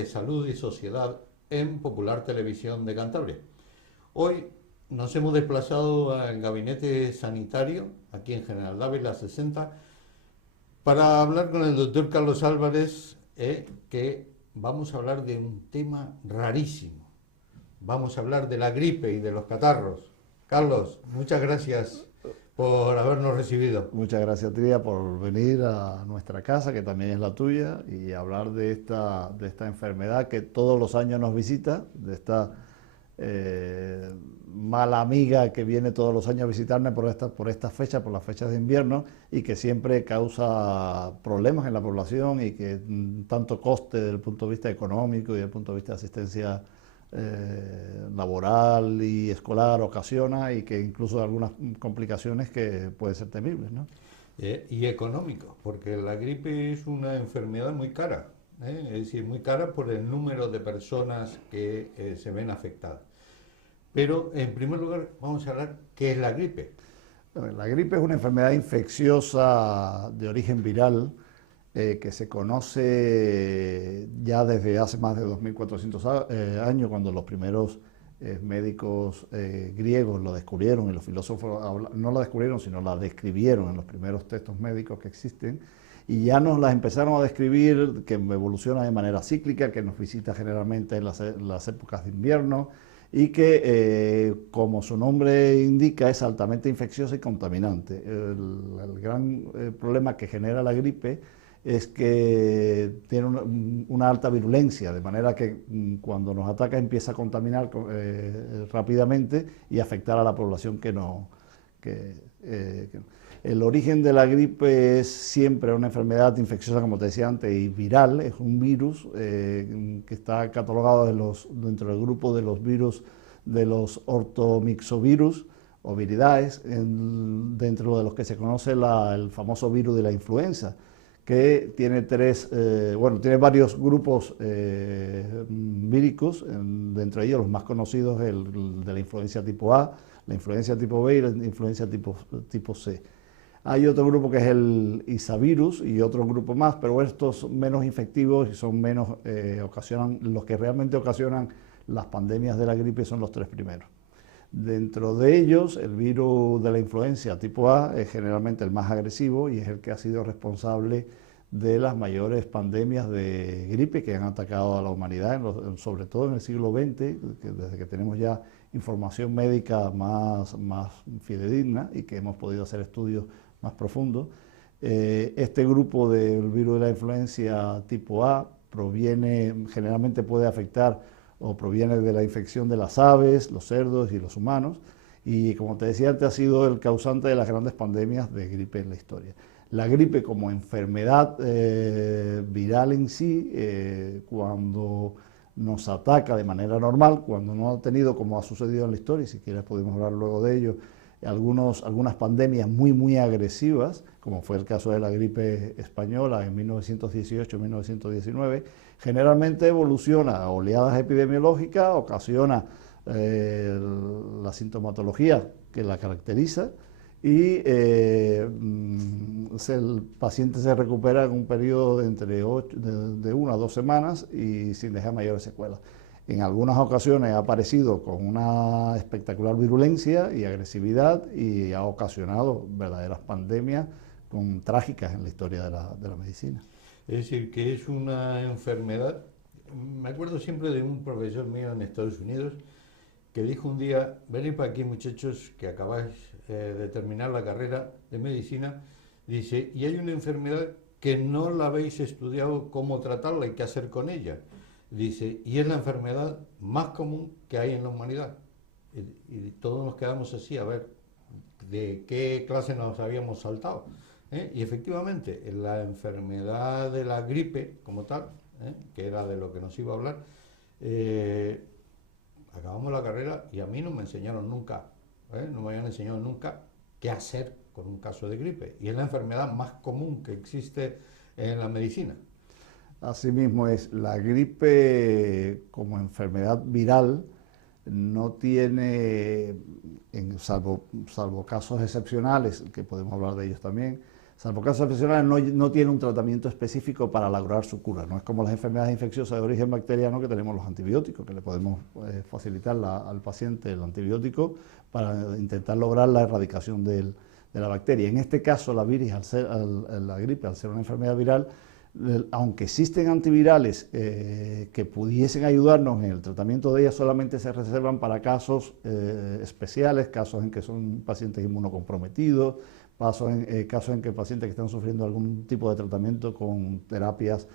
de Salud y Sociedad en Popular Televisión de Cantabria. Hoy nos hemos desplazado al gabinete sanitario, aquí en General Dávila 60, para hablar con el doctor Carlos Álvarez, que vamos a hablar de un tema rarísimo. Vamos a hablar de la gripe y de los catarros. Carlos, muchas gracias por habernos recibido. Muchas gracias, Tria, por venir a nuestra casa, que también es la tuya, y hablar de esta enfermedad que todos los años nos visita, de esta mala amiga que viene todos los años a visitarme por estas fechas, por las fechas de invierno, y que siempre causa problemas en la población y que tanto coste desde el punto de vista económico y desde el punto de vista de asistencia laboral y escolar ocasiona, y que incluso algunas complicaciones que pueden ser temibles, ¿no? Y económico, porque la gripe es una enfermedad muy cara, es decir, muy cara por el número de personas que se ven afectadas. Pero en primer lugar vamos a hablar qué es la gripe. La gripe es una enfermedad infecciosa de origen viral que se conoce ya desde hace más de 2400 años, cuando los primeros médicos griegos lo descubrieron, y los filósofos no la descubrieron, sino la describieron en los primeros textos médicos que existen, y ya nos las empezaron a describir, que evoluciona de manera cíclica, que nos visita generalmente en las épocas de invierno, y que, como su nombre indica, es altamente infecciosa y contaminante. El gran problema que genera la gripe es que tiene una alta virulencia, de manera que cuando nos ataca empieza a contaminar rápidamente y afectar a la población que no... El origen de la gripe es siempre una enfermedad infecciosa, como te decía antes, y viral. Es un virus que está catalogado dentro del grupo de los virus de los ortomixovirus o viridaes, dentro de los que se conoce el famoso virus de la influenza, que tiene tiene varios grupos víricos, dentro de ellos los más conocidos el de la influencia tipo A, la influencia tipo B y la influencia tipo C. Hay otro grupo que es el Isavirus y otro grupo más, pero estos son menos infectivos y son menos, los que realmente ocasionan las pandemias de la gripe son los tres primeros. Dentro de ellos, el virus de la influencia tipo A es generalmente el más agresivo y es el que ha sido responsable de las mayores pandemias de gripe que han atacado a la humanidad, sobre todo en el siglo XX, desde que tenemos ya información médica más fidedigna y que hemos podido hacer estudios más profundos. Este grupo del virus de la influencia tipo A generalmente puede afectar o proviene de la infección de las aves, los cerdos y los humanos, y como te decía antes, ha sido el causante de las grandes pandemias de gripe en la historia. La gripe como enfermedad viral en sí, cuando nos ataca de manera normal, cuando no ha tenido, como ha sucedido en la historia, y si quieres podemos hablar luego de ello, algunas pandemias muy agresivas, como fue el caso de la gripe española en 1918-1919, generalmente evoluciona a oleadas epidemiológicas, ocasiona la sintomatología que la caracteriza, y el paciente se recupera en un periodo de 1 a 2 semanas y sin dejar mayores secuelas. En algunas ocasiones ha aparecido con una espectacular virulencia y agresividad y ha ocasionado verdaderas pandemias trágicas en la historia de la medicina. Es decir, que es una enfermedad. Me acuerdo siempre de un profesor mío en Estados Unidos que dijo un día: venid para aquí, muchachos, que acabáis de terminar la carrera de medicina, dice, y hay una enfermedad que no la habéis estudiado cómo tratarla y qué hacer con ella. Dice, y es la enfermedad más común que hay en la humanidad. Y todos nos quedamos así, a ver, de qué clase nos habíamos saltado. Y efectivamente, la enfermedad de la gripe, como tal, que era de lo que nos iba a hablar, acabamos la carrera y a mí no me enseñaron nunca, no me habían enseñado nunca qué hacer con un caso de gripe. Y es la enfermedad más común que existe en la medicina. Asimismo es, la gripe como enfermedad viral no tiene, salvo casos excepcionales, que podemos hablar de ellos también, salvo casos excepcionales, no tiene un tratamiento específico para lograr su cura. No es como las enfermedades infecciosas de origen bacteriano, que tenemos los antibióticos, que le podemos facilitar al paciente el antibiótico para intentar lograr la erradicación de la bacteria. En este caso, la gripe, al ser una enfermedad viral, aunque existen antivirales que pudiesen ayudarnos en el tratamiento de ella, solamente se reservan para casos especiales, casos en que son pacientes inmunocomprometidos, casos en que pacientes que están sufriendo algún tipo de tratamiento con terapias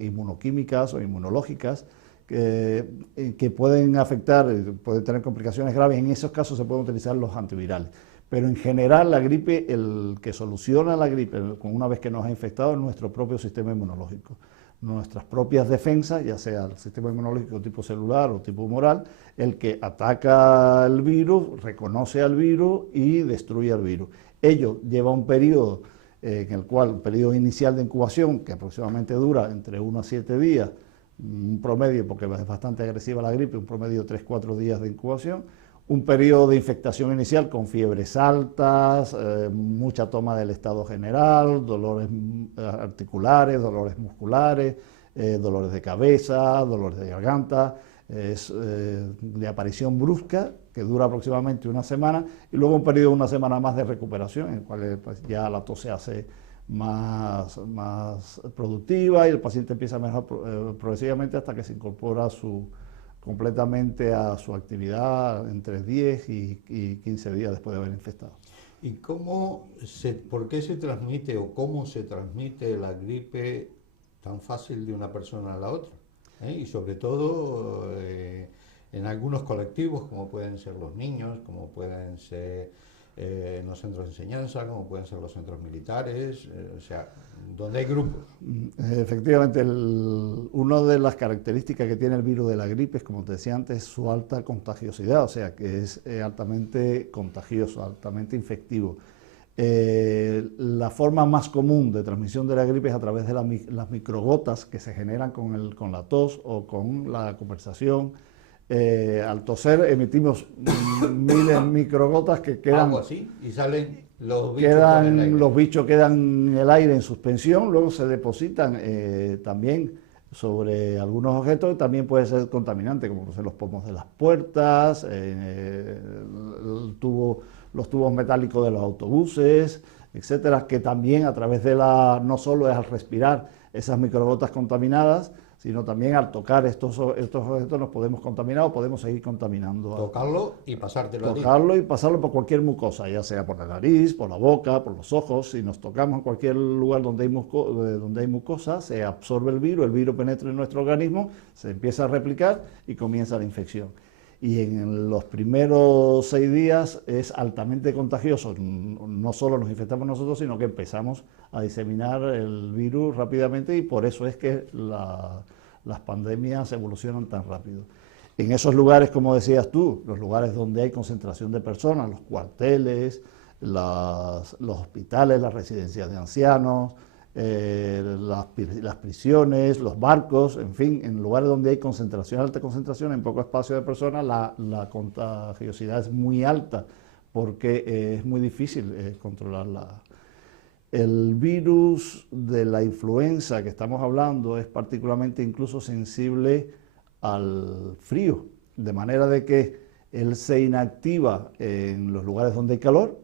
inmunoquímicas o inmunológicas, que pueden afectar, pueden tener complicaciones graves. En esos casos se pueden utilizar los antivirales. Pero en general la gripe, el que soluciona la gripe una vez que nos ha infectado es nuestro propio sistema inmunológico. Nuestras propias defensas, ya sea el sistema inmunológico tipo celular o tipo humoral, el que ataca al virus, reconoce al virus y destruye al virus. Ello lleva un periodo en el cual, un periodo inicial de incubación, que aproximadamente dura entre 1 a 7 días, un promedio, porque es bastante agresiva la gripe, un promedio de 3-4 días de incubación, un periodo de infectación inicial con fiebres altas, mucha toma del estado general, dolores articulares, dolores musculares, dolores de cabeza, dolores de garganta, de aparición brusca, que dura aproximadamente una semana, y luego un periodo de una semana más de recuperación, en el cual pues, ya la tos se hace más productiva y el paciente empieza a mejorar progresivamente hasta que se incorpora completamente a su actividad entre 10 y 15 días después de haber infectado. ¿Y por qué se transmite o cómo se transmite la gripe tan fácil de una persona a la otra? Y sobre todo en algunos colectivos, como pueden ser los niños, como pueden ser en los centros de enseñanza, como pueden ser los centros militares, o sea, donde hay grupos. Efectivamente, una de las características que tiene el virus de la gripe es, como te decía antes, su alta contagiosidad, o sea, que es altamente contagioso, altamente infectivo. La forma más común de transmisión de la gripe es a través de las microgotas que se generan con la tos o con la conversación. Al toser emitimos miles de microgotas que quedan... Algo así, y salen los bichos. Los bichos quedan en el aire en suspensión, luego se depositan también sobre algunos objetos, también puede ser contaminante, como los pomos de las puertas, los tubos metálicos de los autobuses, etcétera, que también a través de no solo es al respirar esas microgotas contaminadas, sino también al tocar estos objetos nos podemos contaminar o podemos seguir contaminando. Tocarlo y pasártelo. Tocarlo y pasarlo por cualquier mucosa, ya sea por la nariz, por la boca, por los ojos. Si nos tocamos en cualquier lugar donde hay mucosa, se absorbe el virus penetra en nuestro organismo, se empieza a replicar y comienza la infección. Y en los primeros 6 días es altamente contagioso. No solo nos infectamos nosotros, sino que empezamos a diseminar el virus rápidamente, y por eso es que las pandemias evolucionan tan rápido. En esos lugares, como decías tú, los lugares donde hay concentración de personas, los cuarteles, los hospitales, las residencias de ancianos, las prisiones, los barcos, en fin, en lugares donde hay concentración, alta concentración, en poco espacio de personas, la contagiosidad es muy alta, porque es muy difícil controlarla. El virus de la influenza que estamos hablando es particularmente incluso sensible al frío, de manera de que él se inactiva en los lugares donde hay calor,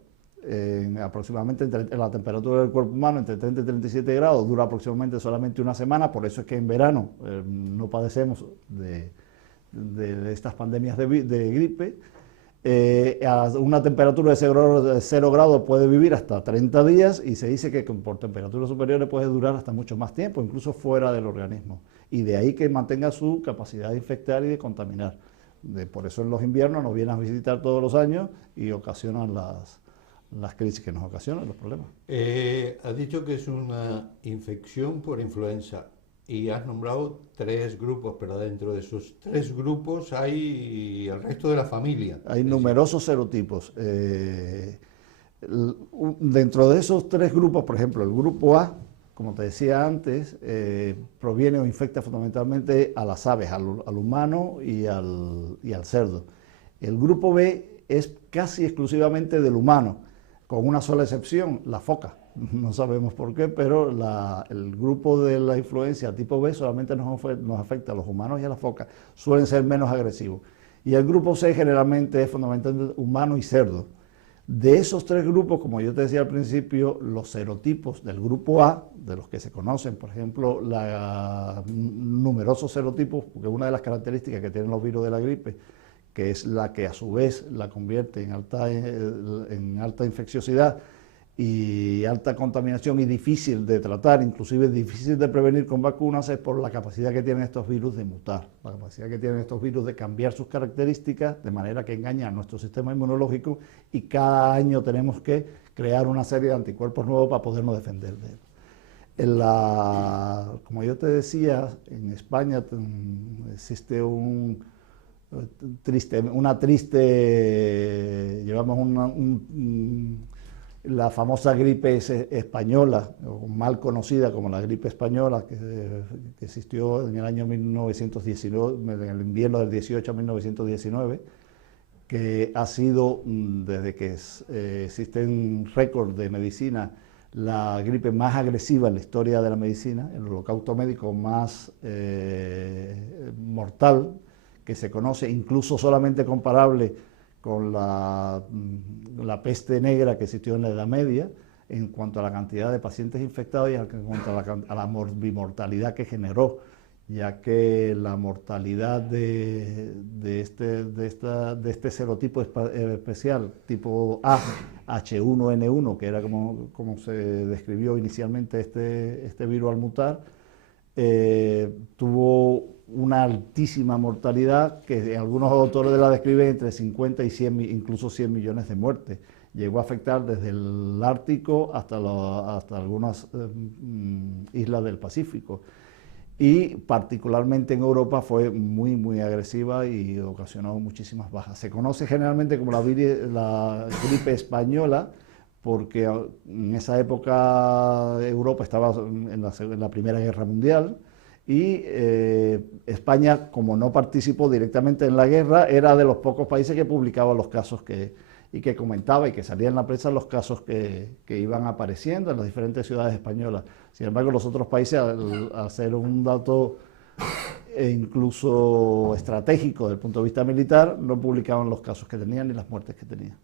aproximadamente en la temperatura del cuerpo humano entre 30 y 37 grados, dura aproximadamente solamente una semana. Por eso es que en verano no padecemos de estas pandemias de gripe. A una temperatura de 0 grados puede vivir hasta 30 días, y se dice que por temperaturas superiores puede durar hasta mucho más tiempo, incluso fuera del organismo, y de ahí que mantenga su capacidad de infectar y de contaminar. Por eso en los inviernos nos vienen a visitar todos los años y ocasionan las crisis que nos ocasionan, los problemas. Has dicho que es una infección por influenza y has nombrado 3 grupos, pero dentro de esos 3 grupos hay el resto de la familia. Hay numerosos serotipos. Dentro de esos 3 grupos, por ejemplo, el grupo A, como te decía antes, proviene o infecta fundamentalmente a las aves, al humano y al cerdo. El grupo B es casi exclusivamente del humano, con una sola excepción, la foca. no sabemos por qué, pero el grupo de la influencia tipo B solamente nos afecta a los humanos y a las focas, suelen ser menos agresivos. Y el grupo C generalmente es fundamentalmente humano y cerdo. De esos tres grupos, como yo te decía al principio, los serotipos del grupo A, de los que se conocen, por ejemplo, numerosos serotipos, porque una de las características que tienen los virus de la gripe, que es la que a su vez la convierte en alta infecciosidad y alta contaminación y difícil de tratar, inclusive difícil de prevenir con vacunas, es por la capacidad que tienen estos virus de mutar, la capacidad que tienen estos virus de cambiar sus características de manera que engañan a nuestro sistema inmunológico y cada año tenemos que crear una serie de anticuerpos nuevos para podernos defender de él. Como yo te decía, en España existe la famosa gripe española, o mal conocida como la gripe española, que existió en el año 1919, en el invierno del 18 a 1919, que ha sido, desde que existen récords de medicina, la gripe más agresiva en la historia de la medicina, el holocausto médico más mortal que se conoce, incluso solamente comparable con la peste negra que existió en la Edad Media, en cuanto a la cantidad de pacientes infectados y en cuanto a la morbimortalidad que generó, ya que la mortalidad de este serotipo especial, tipo A, H1N1, que era como se describió inicialmente este virus al mutar, tuvo una altísima mortalidad que algunos autores la describen entre 50 y 100, incluso 100 millones de muertes. Llegó a afectar desde el Ártico hasta algunas islas del Pacífico. Y particularmente en Europa fue muy, muy agresiva y ocasionó muchísimas bajas. Se conoce generalmente como la gripe española, porque en esa época Europa estaba en la Primera Guerra Mundial y España, como no participó directamente en la guerra, era de los pocos países que publicaba los casos y que comentaba y que salía en la prensa los casos que iban apareciendo en las diferentes ciudades españolas. Sin embargo, los otros países, al ser un dato incluso estratégico desde el punto de vista militar, no publicaban los casos que tenían ni las muertes que tenían.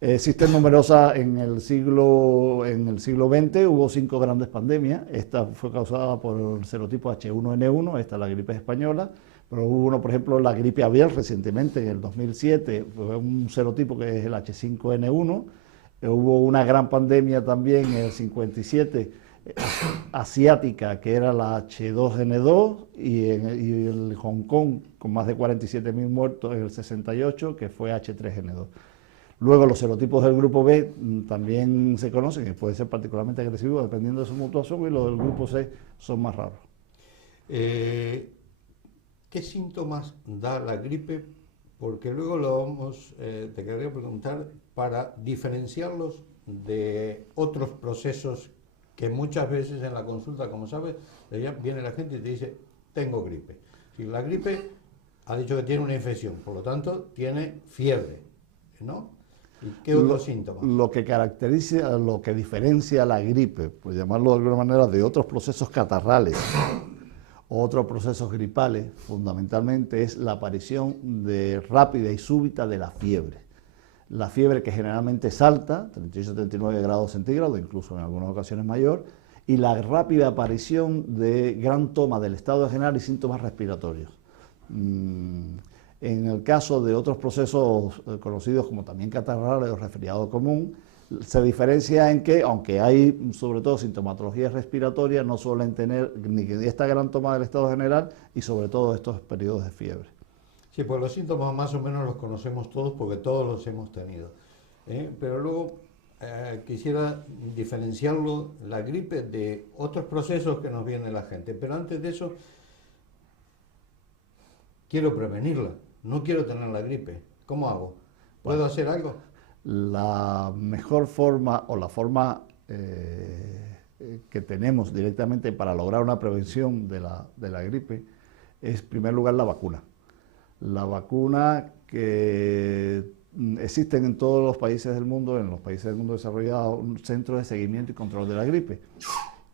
Existen numerosas, en el siglo XX hubo 5 grandes pandemias. Esta fue causada por el serotipo H1N1, esta es la gripe española, pero hubo uno, por ejemplo, la gripe aviar recientemente, en el 2007, fue un serotipo que es el H5N1. Hubo una gran pandemia también en el 57, asiática, que era la H2N2, y en Hong Kong, con más de 47.000 muertos en el 68, que fue H3N2. Luego los serotipos del grupo B también se conocen y pueden ser particularmente agresivos dependiendo de su mutuación, y los del grupo C son más raros. ¿Qué síntomas da la gripe? Porque luego te querría preguntar para diferenciarlos de otros procesos que muchas veces en la consulta, como sabes, viene la gente y te dice, tengo gripe. Si la gripe ha dicho que tiene una infección, por lo tanto tiene fiebre, ¿no? ¿Y qué otros síntomas? Lo que caracteriza, lo que diferencia la gripe, por llamarlo de alguna manera, de otros procesos catarrales o otros procesos gripales, fundamentalmente es la aparición rápida y súbita de la fiebre. La fiebre, que generalmente es alta, 38-39 grados centígrados, incluso en algunas ocasiones mayor, y la rápida aparición de gran toma del estado general y síntomas respiratorios. En el caso de otros procesos conocidos como también catarrales o resfriado común, se diferencia en que, aunque hay sobre todo sintomatología respiratoria, no suelen tener ni esta gran toma del estado general y sobre todo estos periodos de fiebre. Sí, pues los síntomas más o menos los conocemos todos porque todos los hemos tenido. Pero luego quisiera diferenciarlo, la gripe, de otros procesos que nos viene la gente. Pero antes de eso, quiero prevenirla. No quiero tener la gripe. ¿Cómo hago? ¿Puedo hacer algo? La mejor forma o la forma que tenemos directamente para lograr una prevención de la gripe es, en primer lugar, la vacuna. La vacuna que existen en todos los países del mundo, en los países del mundo desarrollado, un centro de seguimiento y control de la gripe.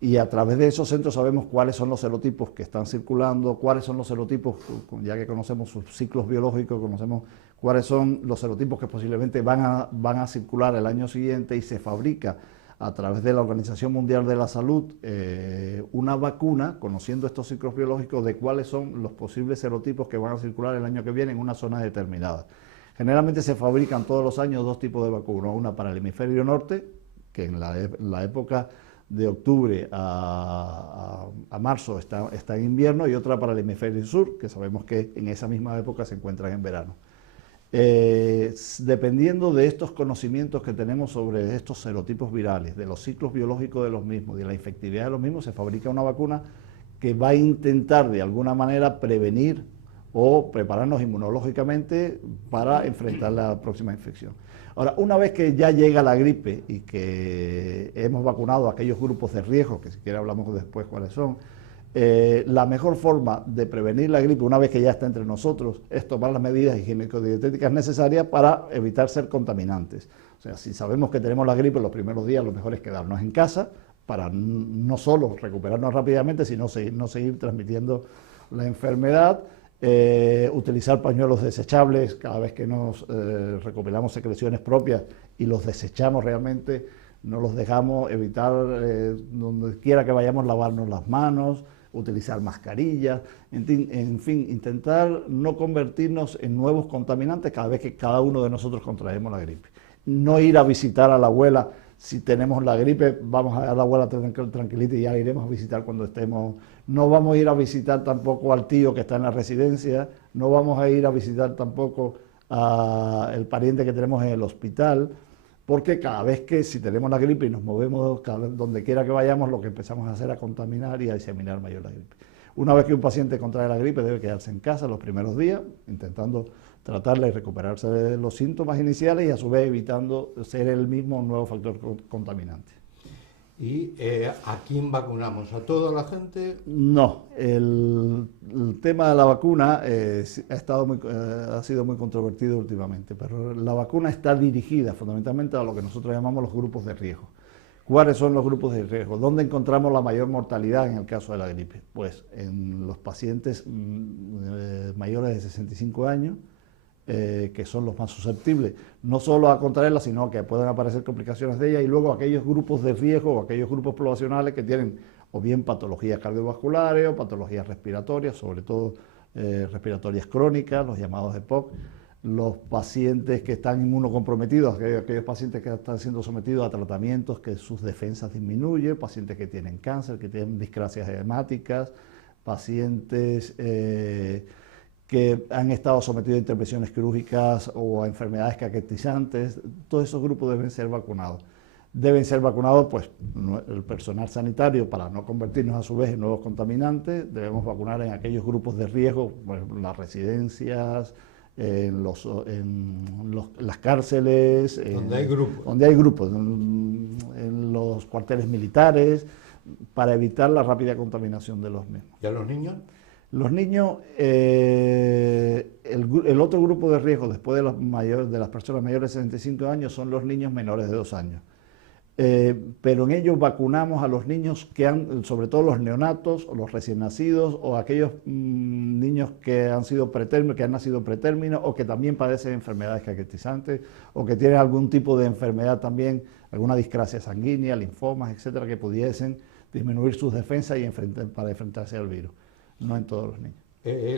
Y a través de esos centros sabemos cuáles son los serotipos que están circulando, cuáles son los serotipos, ya que conocemos sus ciclos biológicos, conocemos cuáles son los serotipos que posiblemente van a circular el año siguiente, y se fabrica a través de la Organización Mundial de la Salud una vacuna, conociendo estos ciclos biológicos, de cuáles son los posibles serotipos que van a circular el año que viene en una zona determinada. Generalmente se fabrican todos los años dos tipos de vacunas, una para el hemisferio norte, que en la época de octubre a marzo está en invierno, y otra para el hemisferio sur, que sabemos que en esa misma época se encuentran en verano. Dependiendo de estos conocimientos que tenemos sobre estos serotipos virales, de los ciclos biológicos de los mismos, de la infectividad de los mismos, se fabrica una vacuna que va a intentar de alguna manera prevenir o prepararnos inmunológicamente para enfrentar la próxima infección. Ahora, una vez que ya llega la gripe y que hemos vacunado a aquellos grupos de riesgo, que si quiere hablamos después cuáles son, la mejor forma de prevenir la gripe, una vez que ya está entre nosotros, es tomar las medidas higiénico-dietéticas necesarias para evitar ser contaminantes. O sea, si sabemos que tenemos la gripe los primeros días, lo mejor es quedarnos en casa para no solo recuperarnos rápidamente, sino no seguir transmitiendo la enfermedad. Utilizar pañuelos desechables cada vez que nos recopilamos secreciones propias y los desechamos realmente, no los dejamos, evitar donde quiera que vayamos lavarnos las manos, utilizar mascarillas, en fin, intentar no convertirnos en nuevos contaminantes cada vez que cada uno de nosotros contraemos la gripe. No ir a visitar a la abuela si tenemos la gripe, vamos a dar a la abuela tranquilita y ya la iremos a visitar cuando estemos. No vamos a ir a visitar tampoco al tío que está en la residencia, no vamos a ir a visitar tampoco al pariente que tenemos en el hospital, porque cada vez que si tenemos la gripe y nos movemos donde quiera que vayamos, lo que empezamos a hacer es a contaminar y a diseminar mayor la gripe. Una vez que un paciente contrae la gripe, debe quedarse en casa los primeros días, intentando tratarla y recuperarse de los síntomas iniciales y a su vez evitando ser el mismo un nuevo factor contaminante. ¿Y a quién vacunamos? ¿A toda la gente? No, el tema de la vacuna ha sido muy controvertido últimamente, pero la vacuna está dirigida fundamentalmente a lo que nosotros llamamos los grupos de riesgo. ¿Cuáles son los grupos de riesgo? ¿Dónde encontramos la mayor mortalidad en el caso de la gripe? Pues en los pacientes mayores de 65 años, que son los más susceptibles, no solo a contraerla, sino que pueden aparecer complicaciones de ella, y luego aquellos grupos de riesgo o aquellos grupos poblacionales que tienen o bien patologías cardiovasculares o patologías respiratorias, sobre todo respiratorias crónicas, los llamados EPOC, los pacientes que están inmunocomprometidos, aquellos pacientes que están siendo sometidos a tratamientos que sus defensas disminuyen, pacientes que tienen cáncer, que tienen discrasias hemáticas, pacientes que han estado sometidos a intervenciones quirúrgicas o a enfermedades caquetizantes. Todos esos grupos deben ser vacunados. Deben ser vacunados pues, el personal sanitario para no convertirnos a su vez en nuevos contaminantes. Debemos vacunar en aquellos grupos de riesgo, bueno, las residencias, en las cárceles, donde hay grupos, en los cuarteles militares, para evitar la rápida contaminación de los mismos. ¿Y a los niños? Los niños, el otro grupo de riesgo después de las personas mayores de 65 años son los niños menores de 2 años. Pero en ellos vacunamos a los niños sobre todo los neonatos o los recién nacidos o aquellos niños que han nacido pretérmino o que también padecen enfermedades caquetizantes o que tienen algún tipo de enfermedad también, alguna discrasia sanguínea, linfomas, etcétera, que pudiesen disminuir sus defensas para enfrentarse al virus. No en todos los niños.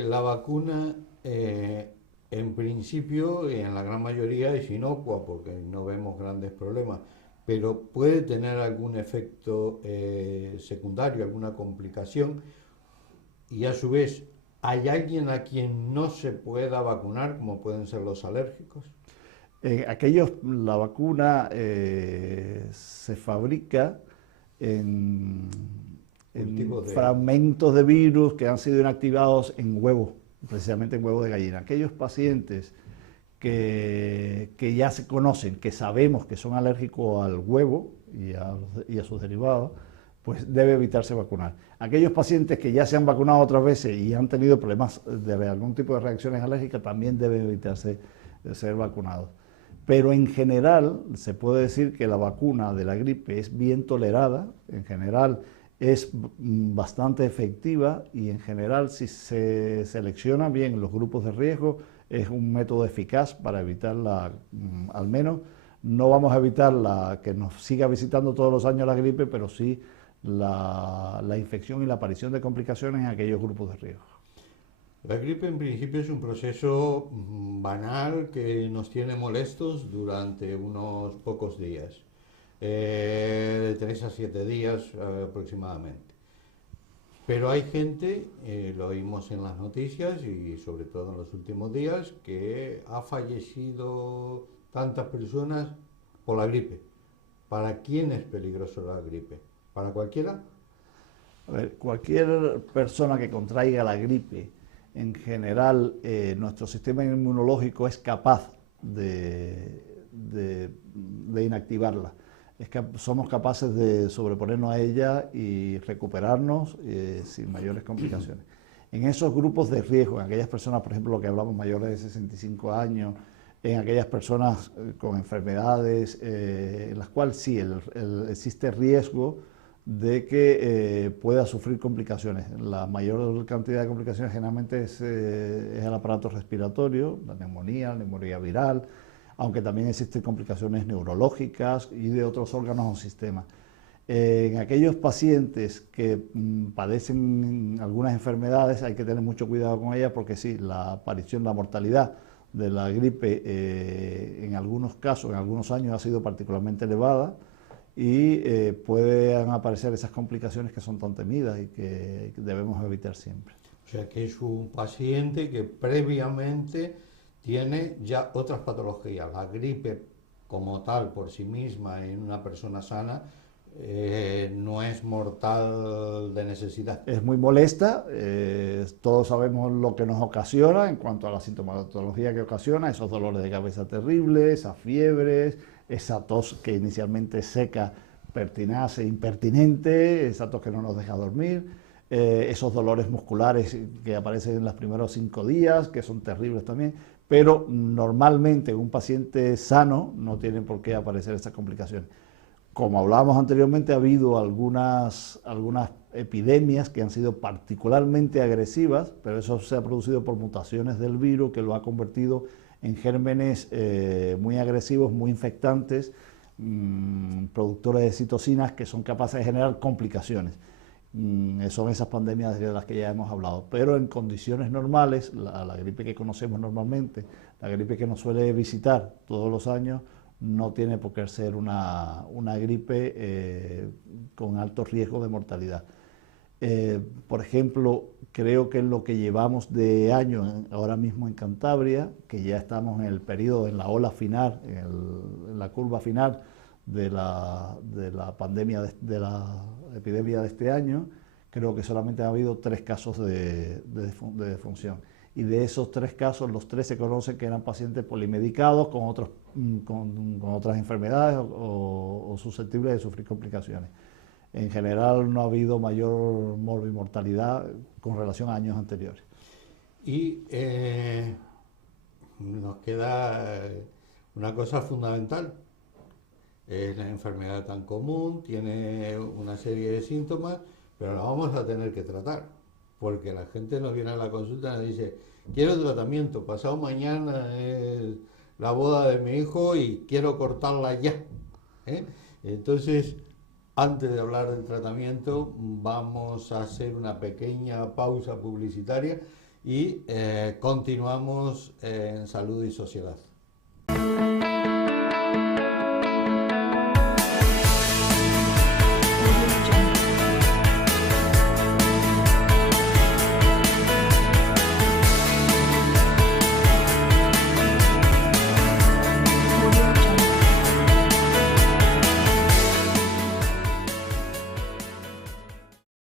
La vacuna, en principio, en la gran mayoría es inocua porque no vemos grandes problemas, pero puede tener algún efecto secundario, alguna complicación, y a su vez, ¿hay alguien a quien no se pueda vacunar, como pueden ser los alérgicos? La vacuna se fabrica en fragmentos de virus que han sido inactivados en huevos, precisamente en huevos de gallina. Aquellos pacientes que ya se conocen, que sabemos que son alérgicos al huevo y a sus derivados, pues debe evitarse vacunar. Aquellos pacientes que ya se han vacunado otras veces y han tenido problemas de algún tipo de reacciones alérgicas, también debe evitarse ser vacunados. pero en general se puede decir que la vacuna de la gripe es bien tolerada, en general es bastante efectiva y en general si se selecciona bien los grupos de riesgo es un método eficaz para evitarla, al menos no vamos a evitar que nos siga visitando todos los años la gripe, pero sí la infección y la aparición de complicaciones en aquellos grupos de riesgo. La gripe en principio es un proceso banal que nos tiene molestos durante unos pocos días, de 3 a 7 días aproximadamente. Pero hay gente, lo oímos en las noticias y sobre todo en los últimos días, que ha fallecido tantas personas por la gripe. ¿Para quién es peligroso la gripe? ¿Para cualquiera? A ver, cualquier persona que contraiga la gripe, en general, nuestro sistema inmunológico es capaz de inactivarla. Somos capaces de sobreponernos a ella y recuperarnos sin mayores complicaciones. En esos grupos de riesgo, en aquellas personas, por ejemplo, lo que hablamos, mayores de 65 años, en aquellas personas con enfermedades en las cuales sí existe riesgo de que pueda sufrir complicaciones. La mayor cantidad de complicaciones generalmente es el aparato respiratorio, la neumonía viral, aunque también existen complicaciones neurológicas y de otros órganos o sistemas. En aquellos pacientes que padecen algunas enfermedades hay que tener mucho cuidado con ellas porque sí, la mortalidad de la gripe en algunos casos, en algunos años ha sido particularmente elevada y pueden aparecer esas complicaciones que son tan temidas y que debemos evitar siempre. O sea que es un paciente que previamente tiene ya otras patologías. La gripe como tal por sí misma en una persona sana no es mortal de necesidad. Es muy molesta, todos sabemos lo que nos ocasiona en cuanto a la sintomatología que ocasiona, esos dolores de cabeza terribles, esas fiebres, esa tos que inicialmente es seca, pertinaz e impertinente, esa tos que no nos deja dormir, esos dolores musculares que aparecen en los primeros 5 días, que son terribles también, pero normalmente en un paciente sano no tienen por qué aparecer estas complicaciones. Como hablábamos anteriormente, ha habido algunas epidemias que han sido particularmente agresivas, pero eso se ha producido por mutaciones del virus que lo ha convertido en gérmenes muy agresivos, muy infectantes, productores de citocinas que son capaces de generar complicaciones. Son esas pandemias de las que ya hemos hablado, pero en condiciones normales, la gripe que conocemos normalmente, la gripe que nos suele visitar todos los años, no tiene por qué ser una gripe con alto riesgo de mortalidad. Por ejemplo, creo que en lo que llevamos de año ahora mismo en Cantabria, que ya estamos en el periodo, en la ola final, en la curva final de la pandemia, de la epidemia de este año, creo que solamente ha habido 3 casos de defunción. Y de esos 3 casos, los 3 se conocen que eran pacientes polimedicados con otras enfermedades o susceptibles de sufrir complicaciones. En general no ha habido mayor morbimortalidad con relación a años anteriores. Y nos queda una cosa fundamental. Es la enfermedad tan común, tiene una serie de síntomas, pero la vamos a tener que tratar, porque la gente nos viene a la consulta y nos dice, quiero tratamiento, pasado mañana es la boda de mi hijo y quiero cortarla ya. Entonces, antes de hablar del tratamiento, vamos a hacer una pequeña pausa publicitaria y continuamos en Salud y Sociedad.